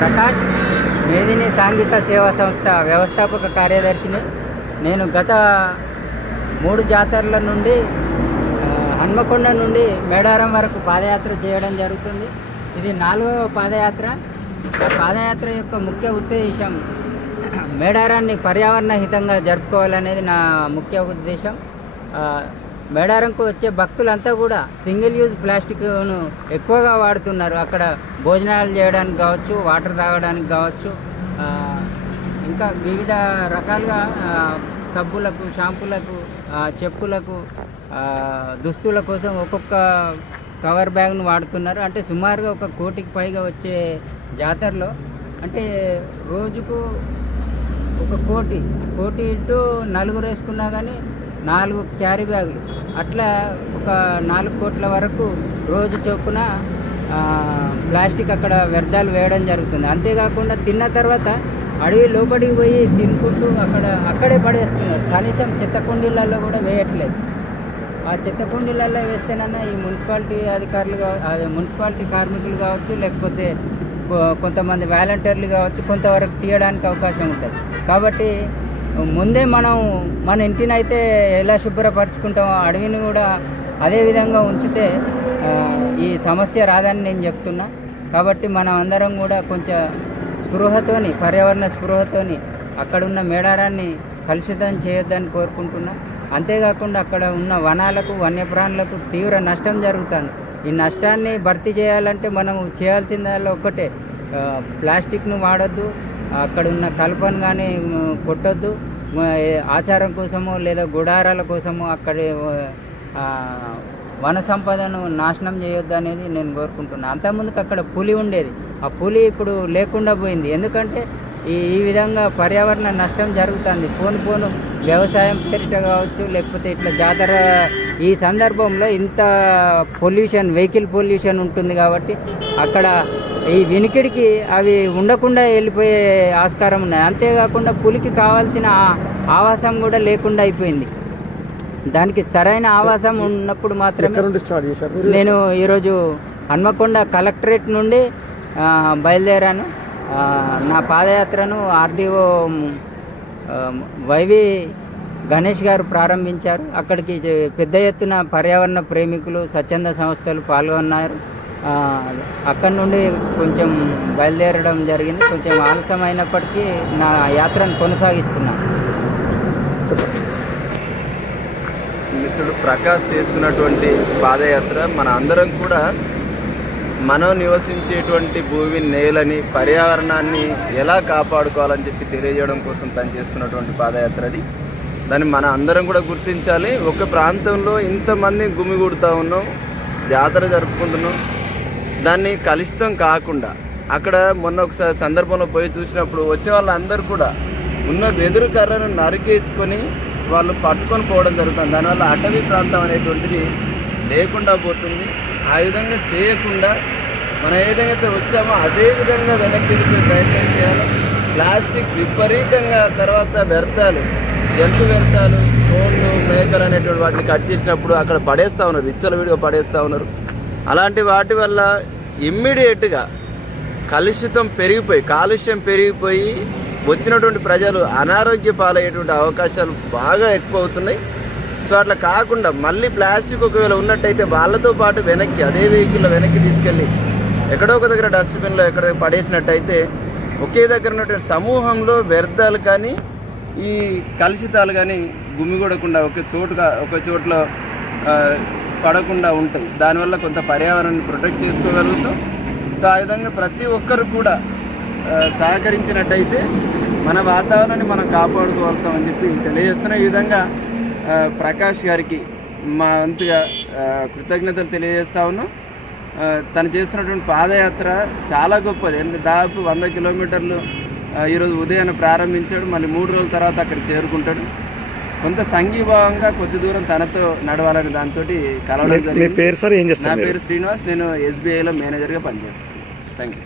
ప్రకాష్, మేదిని సాంఘిక సేవా సంస్థ వ్యవస్థాపక కార్యదర్శిని. నేను గత 3 జాతరల నుండి హన్మకొండ నుండి మేడారం వరకు పాదయాత్ర చేయడం జరుగుతుంది. ఇది 4వ పాదయాత్ర. ఆ పాదయాత్ర యొక్క ముఖ్య ఉద్దేశం మేడారాన్ని పర్యావరణ హితంగా జరుపుకోవాలనేది నా ముఖ్య ఉద్దేశం. మేడారంకు వచ్చే భక్తులంతా కూడా సింగిల్ యూజ్ ప్లాస్టిక్ను ఎక్కువగా వాడుతున్నారు. అక్కడ భోజనాలు చేయడానికి కావచ్చు, వాటర్ తాగడానికి కావచ్చు, ఇంకా వివిధ రకాలుగా సబ్బులకు, షాంపులకు, చెప్పులకు, దుస్తుల కోసం ఒక్కొక్క కవర్ బ్యాగ్ను వాడుతున్నారు. అంటే సుమారుగా 1 కోటికి పైగా వచ్చే జాతరలో అంటే రోజుకు 1 కోటి ఇంటూ 4 వేసుకున్నా కానీ 4 క్యారీ బ్యాగులు, అట్లా ఒక 4 కోట్ల వరకు రోజు చొప్పున ప్లాస్టిక్ అక్కడ వ్యర్థాలు వేయడం జరుగుతుంది. అంతేకాకుండా తిన్న తర్వాత అడవి లోపలికి పోయి తినుకుంటూ అక్కడే పడేస్తున్నారు. కనీసం చెత్త కుండీలలో కూడా వేయట్లేదు. ఆ చెత్త కుండీలలో వేస్తేనన్నా ఈ మున్సిపాలిటీ అధికారులు మున్సిపాలిటీ కార్మికులు కావచ్చు, లేకపోతే కొంతమంది వాలంటీర్లు కావచ్చు, కొంతవరకు తీయడానికి అవకాశం ఉంటుంది. కాబట్టి ముందే మనం మన ఇంటిని అయితే ఎలా శుభ్రపరచుకుంటామో అడవిని కూడా అదే విధంగా ఉంచితే ఈ సమస్య రాదని నేను చెప్తున్నా. కాబట్టి మనం అందరం కూడా కొంచెం స్పృహతోని, పర్యావరణ స్పృహతోని అక్కడున్న మేడారాన్ని కలుషితం చేయొద్దని కోరుకుంటున్నా. అంతేకాకుండా అక్కడ ఉన్న వనాలకు, వన్యప్రాణులకు తీవ్ర నష్టం జరుగుతుంది. ఈ నష్టాన్ని భర్తీ చేయాలంటే మనం చేయాల్సిందల్లా ఒక్కటే, ప్లాస్టిక్ను వాడొద్దు, అక్కడ ఉన్న కలపను కానీ కొట్టొద్దు, ఆచారం కోసమో లేదా గుడారాల కోసమో అక్కడి వన సంపదను నాశనం చేయొద్దు అనేది నేను కోరుకుంటున్నాను. అంతకుముందుకు అక్కడ పులి ఉండేది, ఆ పులి ఇప్పుడు లేకుండా పోయింది. ఎందుకంటే ఈ విధంగా పర్యావరణ నష్టం జరుగుతుంది. పోను వ్యవసాయం పేరిట కావచ్చు, లేకపోతే ఇట్లా జాతర ఈ సందర్భంలో ఇంత పొల్యూషన్, వెహికల్ పొల్యూషన్ ఉంటుంది. కాబట్టి అక్కడ ఈ వినికిడికి అవి ఉండకుండా వెళ్ళిపోయే ఆస్కారం ఉన్నాయి. అంతేకాకుండా పులికి కావాల్సిన ఆవాసం కూడా లేకుండా అయిపోయింది. దానికి సరైన ఆవాసం ఉన్నప్పుడు మాత్రమే. నేను ఈరోజు హన్మకొండ కలెక్టరేట్ నుండి బయలుదేరాను. నా పాదయాత్రను ఆర్డీఓ వైవి గణేష్ గారు ప్రారంభించారు. అక్కడికి పెద్ద ఎత్తున పర్యావరణ ప్రేమికులు, స్వచ్ఛంద సంస్థలు పాల్గొన్నారు. అక్కడి నుండి కొంచెం బయలుదేరడం జరిగింది. కొంచెం ఆలస్యమైనప్పటికీ నా యాత్రను కొనసాగిస్తున్నాను. మిత్రుడు ప్రకాష్ చేస్తున్నటువంటి పాదయాత్ర మన అందరం కూడా మనం నివసించేటువంటి భూమి, నేలని, పర్యావరణాన్ని ఎలా కాపాడుకోవాలని చెప్పి తెలియజేయడం కోసం తను చేస్తున్నటువంటి పాదయాత్ర అది. దాన్ని మన అందరం కూడా గుర్తించాలి. ఒక ప్రాంతంలో ఇంతమంది గుమిగూడుతూ ఉన్నాం, జాతర జరుపుకుంటున్నాం, దాన్ని కలుషితం కాకుండా అక్కడ మొన్న ఒకసారి సందర్భంలో పోయి చూసినప్పుడు వచ్చే వాళ్ళందరూ కూడా ఉన్న వెదురు కర్రను నరికేసుకొని వాళ్ళు పట్టుకొని పోవడం జరుగుతుంది. దానివల్ల అటవీ ప్రాంతం అనేటువంటిది లేకుండా పోతుంది. ఆ విధంగా చేయకుండా మనం ఏ విధంగా అయితే వచ్చామో అదే విధంగా వెనక్కి వెళ్ళిపోయి ప్రయత్నం చేయాలి. ప్లాస్టిక్ విపరీతంగా, తర్వాత వ్యర్థాలు, జంతు వ్యర్థాలు, కోళ్ళు, మేకలు అనేటువంటి వాటిని కట్ చేసినప్పుడు అక్కడ పడేస్తూ ఉన్నారు, విచ్చలవిడిగా పడేస్తూ ఉన్నారు. అలాంటి వాటి వల్ల ఇమ్మీడియట్గా కాలుష్యం పెరిగిపోయి వచ్చినటువంటి ప్రజలు అనారోగ్య పాలయ్యేటువంటి అవకాశాలు బాగా ఎక్కువ అవుతున్నాయి. సో అట్లా కాకుండా మళ్ళీ ప్లాస్టిక్ ఒకవేళ ఉన్నట్టయితే వాళ్ళతో పాటు వెనక్కి, అదే వెహికల్లో వెనక్కి తీసుకెళ్ళి ఎక్కడో ఒక దగ్గర డస్ట్బిన్లో ఎక్కడ పడేసినట్టయితే ఒకే దగ్గర ఉన్నటువంటి సమూహంలో వ్యర్థాలు కానీ ఈ కలుషితాలు కానీ గుమిగూడకుండా ఒక చోట్ల పడకుండా ఉంటాయి. దానివల్ల కొంత పర్యావరణాన్ని ప్రొటెక్ట్ చేసుకోగలుగుతాం. సో ఆ విధంగా ప్రతి ఒక్కరు కూడా సహకరించినట్టయితే మన వాతావరణాన్ని మనం కాపాడుకోగలుగుతామని చెప్పి తెలియజేస్తున్న ఈ విధంగా ప్రకాష్ గారికి మా వంతుగా కృతజ్ఞతలు తెలియజేస్తా ఉన్నాం. తను చేస్తున్నటువంటి పాదయాత్ర చాలా గొప్పది. దాదాపు 100 కిలోమీటర్లు ఈరోజు ఉదయాన్నే ప్రారంభించాడు. మళ్ళీ 3 రోజుల తర్వాత అక్కడికి చేరుకుంటాడు. కొంత సంఘీభావంగా కొద్ది దూరం తనతో నడవాలని దాంతో కలవడం జరిగింది. నా పేరు శ్రీనివాస్. నేను SBIలో మేనేజర్గా పనిచేస్తాను. Thank you.